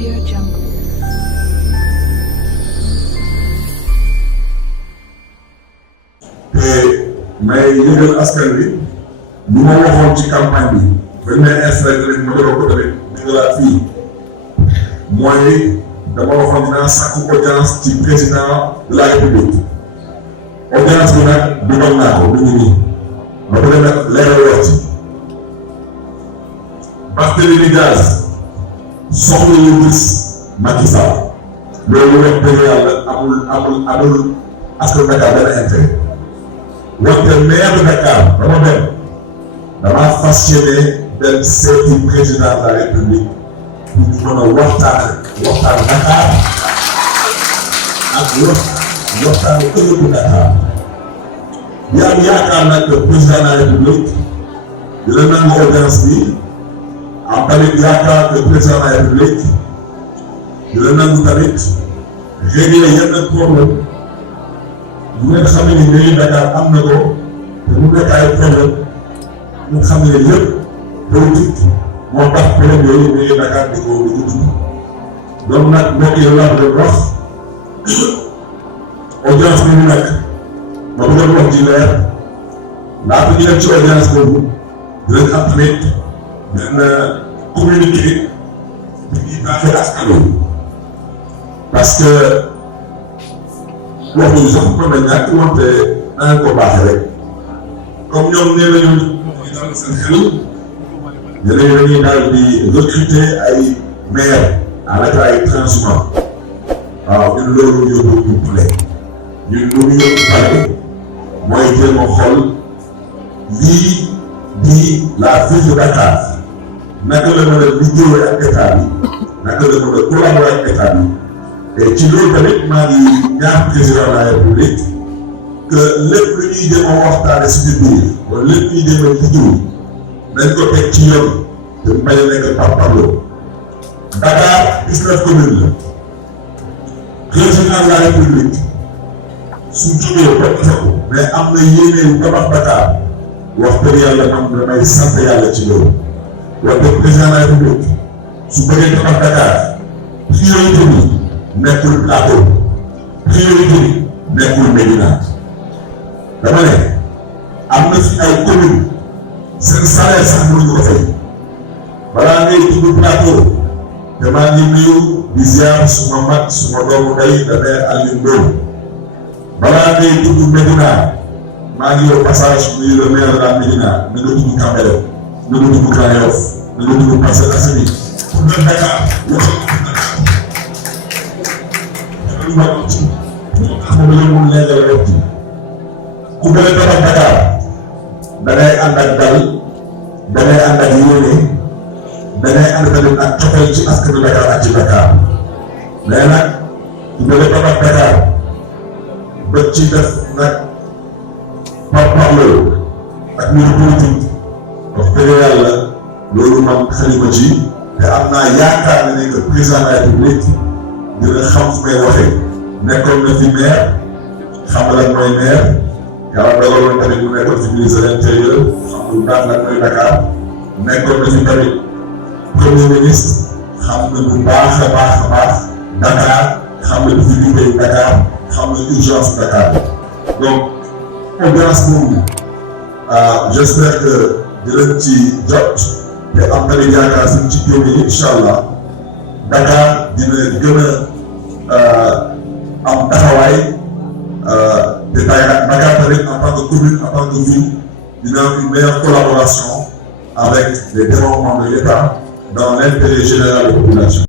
Audio Jungle. te may yëgal askan wi lu ma waxoon ci campagne bi bañ may installé tamit ma doon ko tamit dëggalaat fii mooy dama waxoon dinaa sàkku audience ci président de la république audience bi nag dugal naa ko mu ngi nii ma bëgg nag leeral wax ci Barthélémy Dias soxla yu gis Macky Sall loolu wax dëgg yàlla amul askan Dakar benn intérêt wante maire de Dakar dama dem damaa fas yéene dem seeti président de la république pour ñu mën a waxtaan Dakar ak waxtaan ëllëgu Dakar di am yaakaar nag que président de la république dina nangu audience bi am tamit yaakaar que président de la république dina nangu tamit régler yenn problème ñu nga xam ne ni mairie Dakar am na ko te mu nekk ay problème ñu xam ne lépp politique moo tax problème yooyu mairie Dakar di ko dugg donc nag mbokk yi laa doon wax audience bi mu nekk ma bëggoon wax ji leer laata ñu dem ci audience boobu dinañ am tamit benn communiqué bi ñuy baaxee askan wi parce que wax dëgg sax mën na ñàkk wante naa ko baaxee rek comme ñoom nee nañu dañuy daal seen xel ñeneen dañuy daal di recruter ay maire avec ay transhumants waaw ñun loolu yóbbu ñu pare ñun lu ñu yóbbu pare mooy jéem a xool lii di la ville de Dakar naka la mën a liggéeyee ak état bi naka la mën a collaborer ak état bi. et ci loolu tamit maa ngi ñaax président de la république que lépp lu ñuy jéem a waxtaane suñu biir wala lépp ñuy jéem a liggéey nañ ko teg ci yoon te bañ a nekk par parlo. Dakar 19 communes la président de la république su jógee ba defe ko mais am na yéene yu tabax Dakar wax dëgg yàlla man damay sant yàlla ci loolu wante président de la république su bëggee tabax Dakar priorité bi nekkul plateau priorité bi nekkul Médina dama ne am na fi ay commune seen salaire sax mënuñu ko fay balaa ngay tudd plateau te maa ngi nuyu di ziar suma mag suma doomu ndey damay Alioune Ndoye balaa ngay tudd Médina maa ngi yow passage nuyu le maire de la Médina na nga tudd Cambérène na nga tudd Grand Yoff na nga tudd Parcelles Assainies pour dem Dakar ku bëgg a tabax Dakar da ngay ànd ak dal da ngay ànd ak yéene da ngay ànd tamit ak cofeel ci askanu Dakar ak ci Dakar mais nag ku bëgg a tabax Dakar ba ci def nag par parlo ak mbiru politique wax dëgg yàlla loolu man xalima ci te am naa yaakaar ne que président de la République dina xam fu may waxee nekkoon na fi maire xam lan mooy maire yàlla dogaloon tamit mu nekkoon fi ministre de l'intérieur xam lu daan lan mooy Dakar nekkoon na fi tamit premier ministre xam na bu baax a baax Dakar xam na lu fi liggéey Dakar xam na urgence Dakar donc audience boobu j'espère que dinañ ci jot te am tamit yaakaar suñ ci génne incha allah Dakar dina gën a am taxawaay te Dakar tamit en tant que commune en tant que ville dina am une meilleure collaboration avec les développements de l'État dans l'intérêt général des populations.